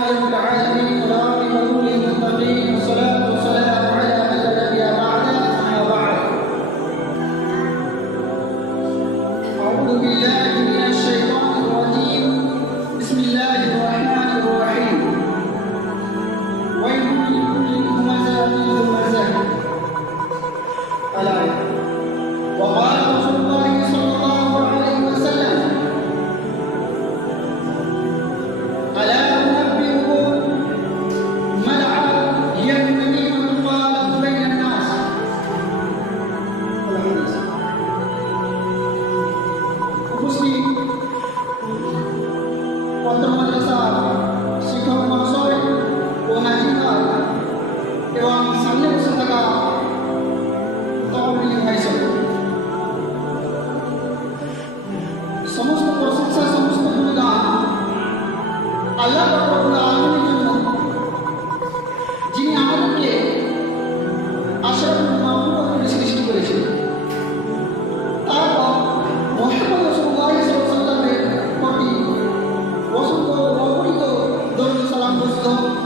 لله رب العالمين والعاقبة للمتقين والصلاة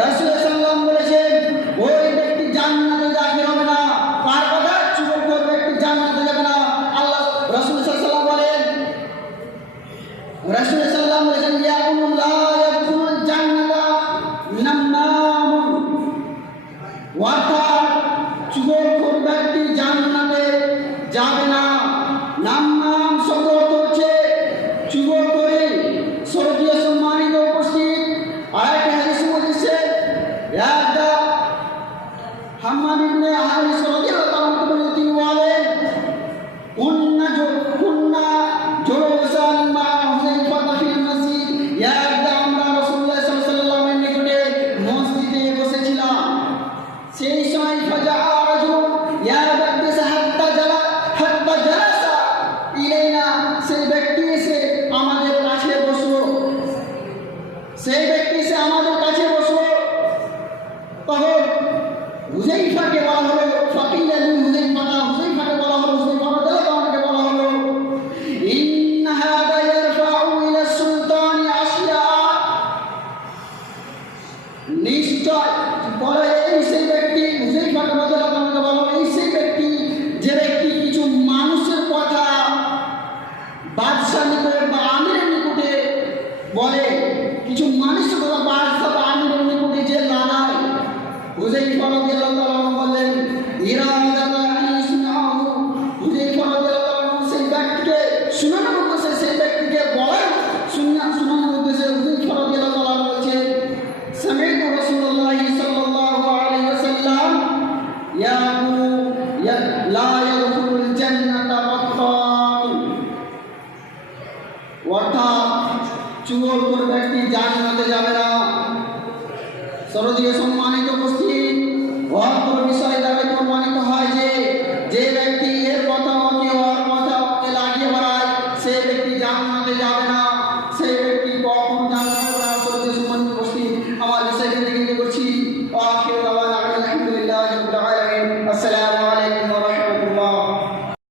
রাসুল সাল্লাম বলেছেন, ওই ব্যক্তি জান্নাতে হবে না। তার কথা চুপ ওই ব্যক্তি জান্নাতে যাবে না। আল্লাহ রাসুল সাল্লাম বলেন সাল্লাম বলেছেন ইয়াকুল্লাহ ইয়াকুল জান্নাতা মিনান নাম ওয়াতা চুপ ব্যক্তি জান্নাত আবদুল্লাহ ইবনে হারিস চুল কোনো ব্যক্তি জান্নাতে যাবে না। সরজিকে সম্মানিত উপস্থিত। মহত্তর বিষয় দ্বারা প্রমাণিত হয় যে যে ব্যক্তি এর মতামতকে ওর মতামতকে লাগিয়ে বেড়ায় সে ব্যক্তি জান্নাতে যাবে না।